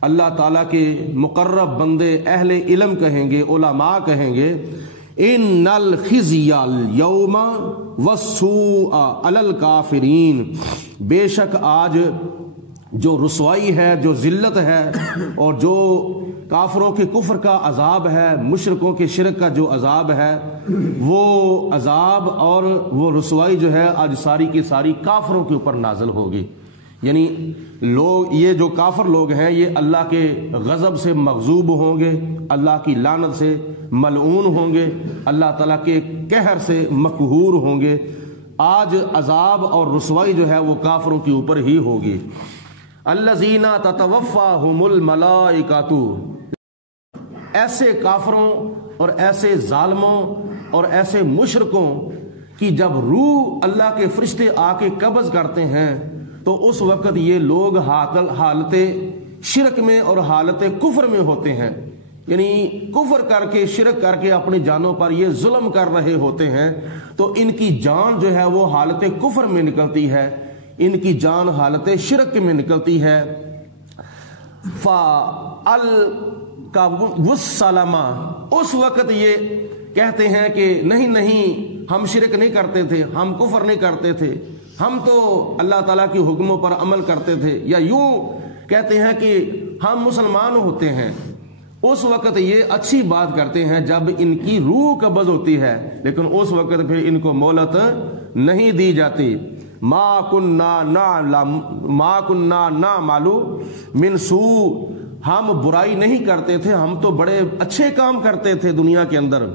اللہ تعالیٰ کے مقرب بندے اہل علم کہیں گے، علماء کہیں گے ان الخزي اليوم والسوء علی الکافرین، بے شک آج جو رسوائی ہے، جو ذلت ہے، اور جو کافروں کے کفر کا عذاب ہے، مشرکوں کے شرک کا جو عذاب ہے، وہ عذاب اور وہ رسوائی جو ہے آج ساری کی ساری کافروں کے اوپر نازل ہوگی۔ یعنی لوگ، یہ جو کافر لوگ ہیں، یہ اللہ کے غضب سے مغضوب ہوں گے، اللہ کی لعنت سے ملعون ہوں گے، اللہ تعالیٰ کے قہر سے مقہور ہوں گے۔ آج عذاب اور رسوائی جو ہے وہ کافروں کے اوپر ہی ہوگی۔ الذین تتوفاہم الملائکۃ، ایسے کافروں اور ایسے ظالموں اور ایسے مشرکوں کی جب روح اللہ کے فرشتے آ کے قبض کرتے ہیں تو اس وقت یہ لوگ حالت شرک میں اور حالت کفر میں ہوتے ہیں، یعنی کفر کر کے، شرک کر کے اپنی جانوں پر یہ ظلم کر رہے ہوتے ہیں، تو ان کی جان جو ہے وہ حالت کفر میں نکلتی ہے، ان کی جان حالت شرک میں نکلتی ہے۔ وَالسَّلَمَ، اس وقت یہ کہتے ہیں کہ نہیں ہم شرک نہیں کرتے تھے، ہم کفر نہیں کرتے تھے، ہم تو اللہ تعالیٰ کی حکموں پر عمل کرتے تھے، یا یوں کہتے ہیں کہ ہم مسلمان ہوتے ہیں۔ اس وقت یہ اچھی بات کرتے ہیں جب ان کی روح قبض ہوتی ہے، لیکن اس وقت پھر ان کو مہلت نہیں دی جاتی۔ ما کننا نعمل من سوء، ہم برائی نہیں کرتے تھے، ہم تو بڑے اچھے کام کرتے تھے دنیا کے اندر۔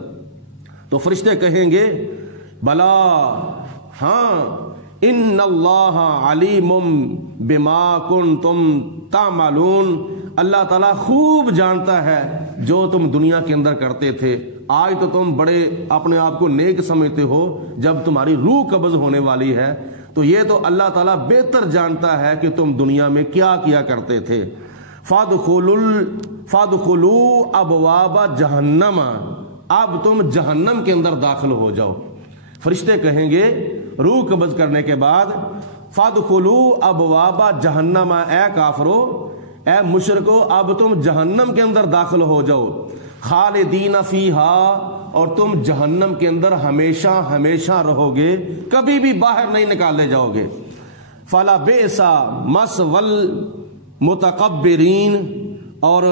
تو فرشتے کہیں گے بلا، ہاں، ان اللہ علیم بما کنتم تعملون، اللہ تعالیٰ خوب جانتا ہے جو تم دنیا کے اندر کرتے تھے۔ آج تو تم بڑے اپنے آپ کو نیک سمجھتے ہو، جب تمہاری روح قبض ہونے والی ہے تو یہ تو اللہ تعالیٰ بہتر جانتا ہے کہ تم دنیا میں کیا کیا کرتے تھے۔ فادخلوا ابواب جہنم، اب تم جہنم کے اندر داخل ہو جاؤ۔ فرشتے کہیں گے روح قبض کرنے کے بعد، فادخلوا ابواب جہنم، اے کافرو، اے مشرکو، اب تم جہنم کے اندر داخل ہو جاؤ۔ خالدین فیہا، اور تم جہنم کے اندر ہمیشہ ہمیشہ رہو گے، کبھی بھی باہر نہیں نکالے جاؤ گے۔ فلا بئس مثوى المتکبرین، اور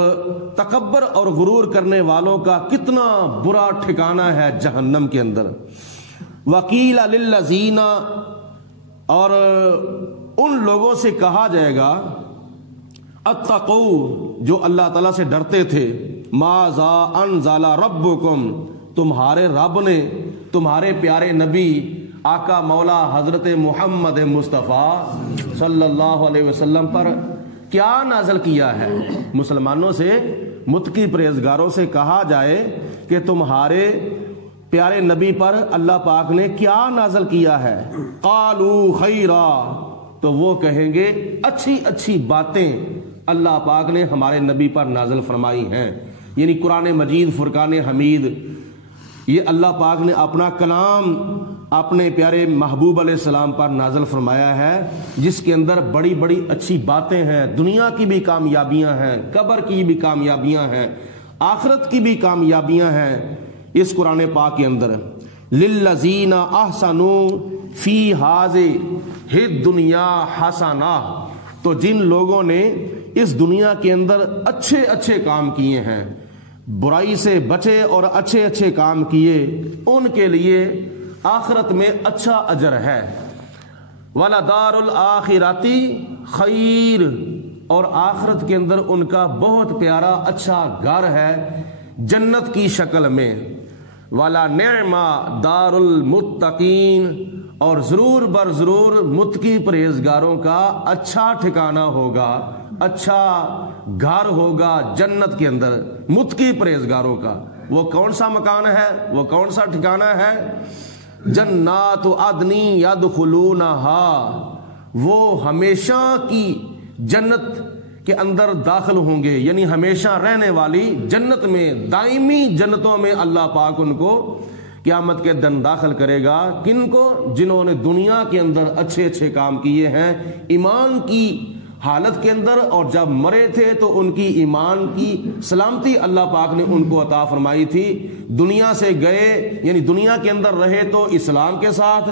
تکبر اور غرور کرنے والوں کا کتنا برا ٹھکانہ ہے جہنم کے اندر۔ وقیل للذین، اور ان لوگوں سے کہا جائے گا اتقوا، جو اللہ تعالیٰ سے ڈرتے تھے، ماذا انزل ربکم، تمہارے رب نے تمہارے پیارے نبی آقا مولا حضرت محمد مصطفیٰ صلی اللہ علیہ وسلم پر کیا نازل کیا ہے۔ مسلمانوں سے، متقی پرہیزگاروں سے کہا جائے کہ تمہارے پیارے نبی پر اللہ پاک نے کیا نازل کیا ہے۔ قالوا خیرا، تو وہ کہیں گے اچھی اچھی باتیں اللہ پاک نے ہمارے نبی پر نازل فرمائی ہیں۔ یعنی قرآن مجید، فرقان حمید، یہ اللہ پاک نے اپنا کلام اپنے پیارے محبوب علیہ السلام پر نازل فرمایا ہے، جس کے اندر بڑی بڑی اچھی باتیں ہیں، دنیا کی بھی کامیابیاں ہیں، قبر کی بھی کامیابیاں ہیں، آخرت کی بھی کامیابیاں ہیں اس قرآن پاک کے اندر۔ للذین احسنوا فی ہذہ الدنیا حسنہ، تو جن لوگوں نے اس دنیا کے اندر اچھے اچھے کام کیے ہیں، برائی سے بچے اور اچھے اچھے کام کیے، ان کے لیے آخرت میں اچھا اجر ہے۔ وَلَدَارُ الْآخِرَةِ خیر، اور آخرت کے اندر ان کا بہت پیارا اچھا گھر ہے جنت کی شکل میں۔ وَلَا نِعْمَ دَارُ الْمُتَّقِينَ، اور ضرور بر ضرور متقی پرہیزگاروں کا اچھا ٹھکانہ ہوگا، اچھا گھر ہوگا جنت کے اندر متقی پرہیزگاروں کا۔ وہ کون سا مکان ہے، وہ کون سا ٹھکانہ ہے؟ جنات عدن یدخلونہا، وہ ہمیشہ کی جنت کے اندر داخل ہوں گے، یعنی ہمیشہ رہنے والی جنت میں، دائمی جنتوں میں اللہ پاک ان کو قیامت کے دن داخل کرے گا۔ کن کو؟ جنہوں نے دنیا کے اندر اچھے اچھے کام کیے ہیں، ایمان کی حالت کے اندر اور جب مرے تھے تو ان کی ایمان کی سلامتی اللہ پاک نے ان کو عطا فرمائی تھی. دنیا سے گئے یعنی دنیا کے اندر رہے تو اسلام کے ساتھ,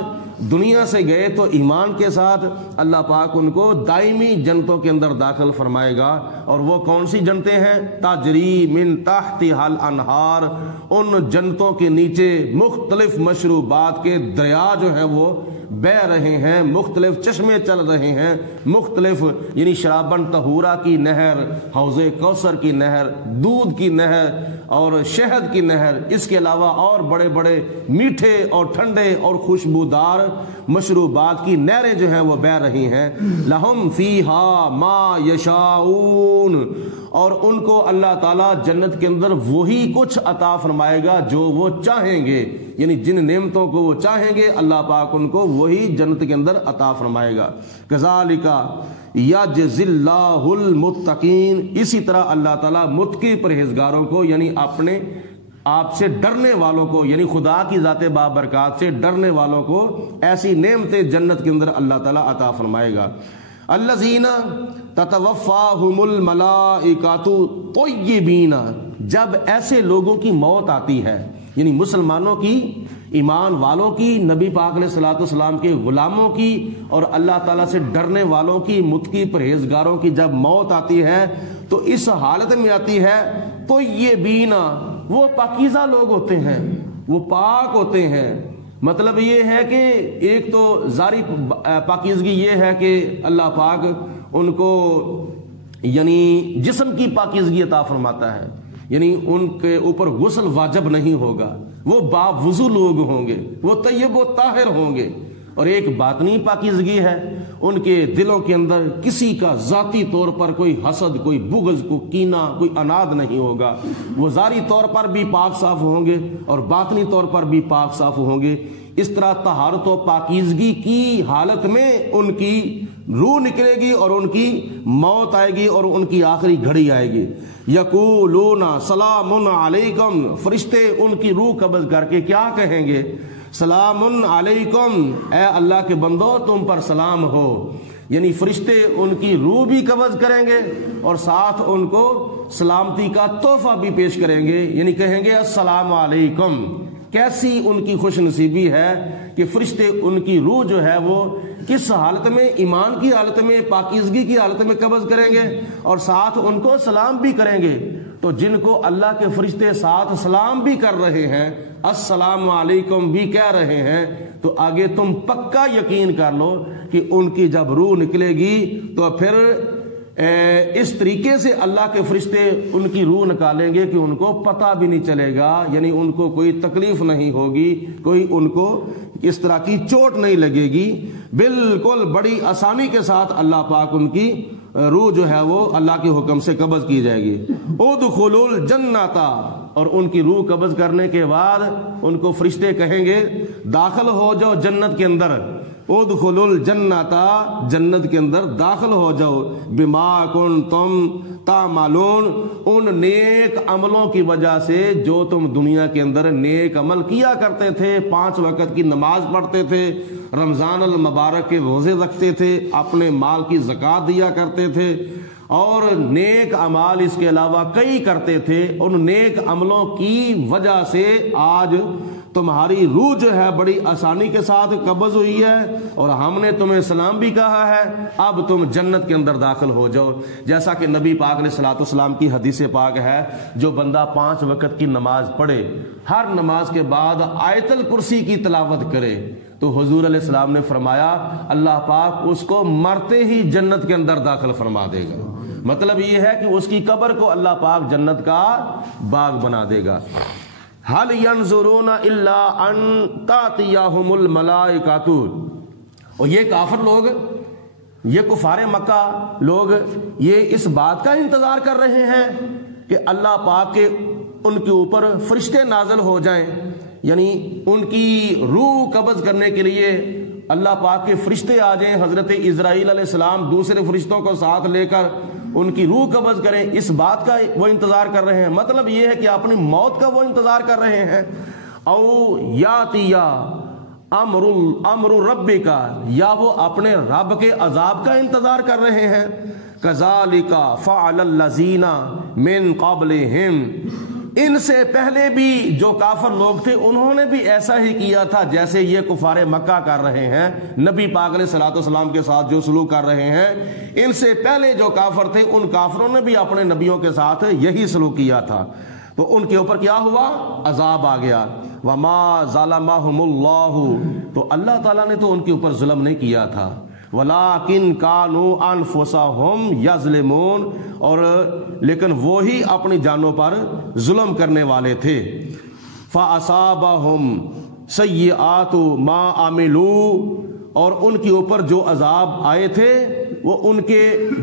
دنیا سے گئے تو ایمان کے ساتھ. اللہ پاک ان کو دائمی جنتوں کے اندر داخل فرمائے گا. اور وہ کون سی جنتیں ہیں؟ تجری من تحتها الانہار, ان جنتوں کے نیچے مختلف مشروبات کے دریا جو ہیں وہ بہ رہے ہیں, مختلف چشمے چل رہے ہیں, مختلف یعنی شرابن طہورہ کی نہر, حوض کوثر کی نہر, دودھ کی نہر اور شہد کی نہر, اس کے علاوہ اور بڑے بڑے میٹھے اور ٹھنڈے اور خوشبودار مشروبات کی نہریں جو ہیں وہ بہ رہی ہیں. لہم فیہا ما یشاؤون, اور ان کو اللہ تعالیٰ جنت کے اندر وہی کچھ عطا فرمائے گا جو وہ چاہیں گے, یعنی جن نعمتوں کو وہ چاہیں گے اللہ پاک ان کو وہی جنت کے اندر عطا فرمائے گا. کذالک یجزی اللہ المتقین, اسی طرح اللہ تعالیٰ متقی پرہیزگاروں کو یعنی اپنے آپ سے ڈرنے والوں کو, یعنی خدا کی ذات بابرکات سے ڈرنے والوں کو ایسی نعمتیں جنت کے اندر اللہ تعالیٰ عطا فرمائے گا. الذین تتوفاہم الملائکۃ طیبین, جب ایسے لوگوں کی موت آتی ہے یعنی مسلمانوں کی, ایمان والوں کی, نبی پاک علیہ الصلوۃ والسلام کے غلاموں کی اور اللہ تعالیٰ سے ڈرنے والوں کی, متقی پرہیزگاروں کی جب موت آتی ہے تو اس حالت میں آتی ہے طیبین, وہ پاکیزہ لوگ ہوتے ہیں, وہ پاک ہوتے ہیں. مطلب یہ ہے کہ ایک تو ظاہری پاکیزگی یہ ہے کہ اللہ پاک ان کو یعنی جسم کی پاکیزگی عطا فرماتا ہے, یعنی ان کے اوپر غسل واجب نہیں ہوگا, وہ باوضو لوگ ہوں گے, وہ طیب و طاہر ہوں گے. اور ایک باطنی پاکیزگی ہے, ان کے دلوں کے اندر کسی کا ذاتی طور پر کوئی حسد, کوئی بغض, کوئی کینہ, کوئی اناد نہیں ہوگا. وہ ظاہری طور پر بھی پاک صاف ہوں گے اور باطنی طور پر بھی پاک صاف ہوں گے. اس طرح طہارت و پاکیزگی کی حالت میں ان کی روح نکلے گی اور ان کی موت آئے گی اور ان کی آخری گھڑی آئے گی. یقولون سلام علیکم, فرشتے ان کی روح قبض کر کے کیا کہیں گے؟ سلام علیکم, اے اللہ کے بندو تم پر سلام ہو. یعنی فرشتے ان کی روح بھی قبض کریں گے اور ساتھ ان کو سلامتی کا تحفہ بھی پیش کریں گے, یعنی کہیں گے السلام علیکم. کیسی ان کی خوش نصیبی ہے کہ فرشتے ان کی روح جو ہے وہ کس حالت میں, ایمان کی حالت میں, پاکیزگی کی حالت میں قبض کریں گے اور ساتھ ان کو سلام بھی کریں گے. تو جن کو اللہ کے فرشتے ساتھ سلام بھی کر رہے ہیں, السلام علیکم بھی کہہ رہے ہیں, تو آگے تم پکا یقین کر لو کہ ان کی جب روح نکلے گی تو پھر اس طریقے سے اللہ کے فرشتے ان کی روح نکالیں گے کہ ان کو پتہ بھی نہیں چلے گا, یعنی ان کو کوئی تکلیف نہیں ہوگی, کوئی ان کو اس طرح کی چوٹ نہیں لگے گی. بالکل بڑی آسانی کے ساتھ اللہ پاک ان کی روح جو ہے وہ اللہ کے حکم سے قبض کی جائے گی. ادخلوا الجنۃ, اور ان کی روح قبض کرنے کے بعد ان کو فرشتے کہیں گے داخل ہو جاؤ جنت کے اندر. ادخلوا الجنۃ, جنت کے اندر داخل ہو جاؤ. بما کنتم تعملون, ان نیک عملوں کی وجہ سے جو تم دنیا کے اندر نیک عمل کیا کرتے تھے, 5 وقت کی نماز پڑھتے تھے, رمضان المبارک کے روزے رکھتے تھے, اپنے مال کی زکوٰۃ دیا کرتے تھے اور نیک اعمال اس کے علاوہ کئی کرتے تھے. ان نیک عملوں کی وجہ سے آج تمہاری روح جو ہے بڑی آسانی کے ساتھ قبض ہوئی ہے اور ہم نے تمہیں سلام بھی کہا ہے, اب تم جنت کے اندر داخل ہو جاؤ. جیسا کہ نبی پاک علیہ الصلوۃ والسلام کی حدیث پاک ہے, جو بندہ 5 وقت کی نماز پڑھے, ہر نماز کے بعد آیت الکرسی کی تلاوت کرے, تو حضور علیہ السلام نے فرمایا اللہ پاک اس کو مرتے ہی جنت کے اندر داخل فرما دے گا. مطلب یہ ہے کہ اس کی قبر کو اللہ پاک جنت کا باغ بنا دے گا. هل ينظرون الا ان تاتيهم الملائکۃ, اور یہ کافر لوگ, یہ کفار مکہ لوگ یہ اس بات کا انتظار کر رہے ہیں کہ اللہ پاک کے ان کے اوپر فرشتے نازل ہو جائیں, یعنی ان کی روح قبض کرنے کے لیے اللہ پاک کے فرشتے آ جائیں, حضرت اسرائیل علیہ السلام دوسرے فرشتوں کو ساتھ لے کر ان کی روح قبض کریں, اس بات کا وہ انتظار کر رہے ہیں. مطلب یہ ہے کہ اپنی موت کا وہ انتظار کر رہے ہیں. او یاتیا امر رب کا، یا وہ اپنے رب کے عذاب کا انتظار کر رہے ہیں. کذالک فعل الذین من قبلہم، ان سے پہلے بھی جو کافر لوگ تھے انہوں نے بھی ایسا ہی کیا تھا جیسے یہ کفار مکہ کر رہے ہیں، نبی پاک علیہ الصلوۃ والسلام کے ساتھ جو سلوک کر رہے ہیں. ان سے پہلے جو کافر تھے ان کافروں نے بھی اپنے نبیوں کے ساتھ یہی سلوک کیا تھا، تو ان کے اوپر کیا ہوا؟ عذاب آ گیا. وما ظلمہم اللہ، تو اللہ تعالیٰ نے تو ان کے اوپر ظلم نہیں کیا تھا، ولیکن کانوا انفسہم یظلمون، اور لیکن وہی اپنی جانوں پر ظلم کرنے والے تھے. فاصابہم سیئات ما عملوا، اور ان کے اوپر جو عذاب آئے تھے وہ ان کے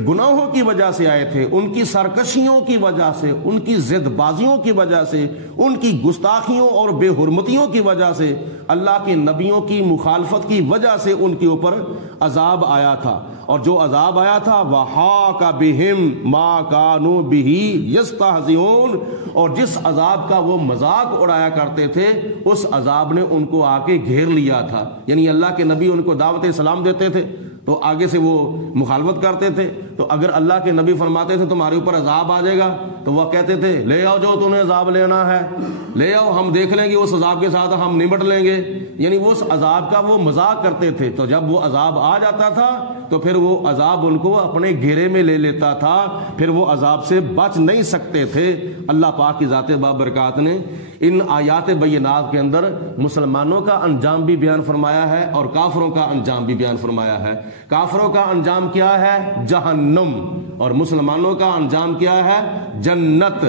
گناہوں کی وجہ سے آئے تھے، ان کی سرکشیوں کی وجہ سے، ان کی ضد بازیوں کی وجہ سے، ان کی گستاخیوں اور بے حرمتیوں کی وجہ سے، اللہ کے نبیوں کی مخالفت کی وجہ سے ان کے اوپر عذاب آیا تھا. اور جو عذاب آیا تھا وَحَاقَ بِهِمْ مَا كَانُوا بِهِ يَسْتَهْزِئُونَ، اور جس عذاب کا وہ مذاق اڑایا کرتے تھے اس عذاب نے ان کو آ کے گھیر لیا تھا. یعنی اللہ کے نبی ان کو دعوت اسلام دیتے تھے تو آگے سے وہ مخالفت کرتے تھے، تو اگر اللہ کے نبی فرماتے تھے تمہارے اوپر عذاب آ جائے گا تو وہ کہتے تھے لے آؤ جو تمہیں عذاب لینا ہے، لے آؤ ہم دیکھ لیں گے، اس عذاب کے ساتھ ہم نمٹ لیں گے. یعنی وہ اس عذاب کا وہ مذاق کرتے تھے، تو جب وہ عذاب آ جاتا تھا تو پھر وہ عذاب ان کو اپنے گھیرے میں لے لیتا تھا، پھر وہ عذاب سے بچ نہیں سکتے تھے. اللہ پاک کی ذات بابرکات نے ان آیات بینات کے اندر مسلمانوں کا انجام بھی بیان فرمایا ہے اور کافروں کا انجام بھی بیان فرمایا ہے. کافروں کا انجام کیا ہے؟ جہنم، اور مسلمانوں کا انجام کیا ہے؟ جنت.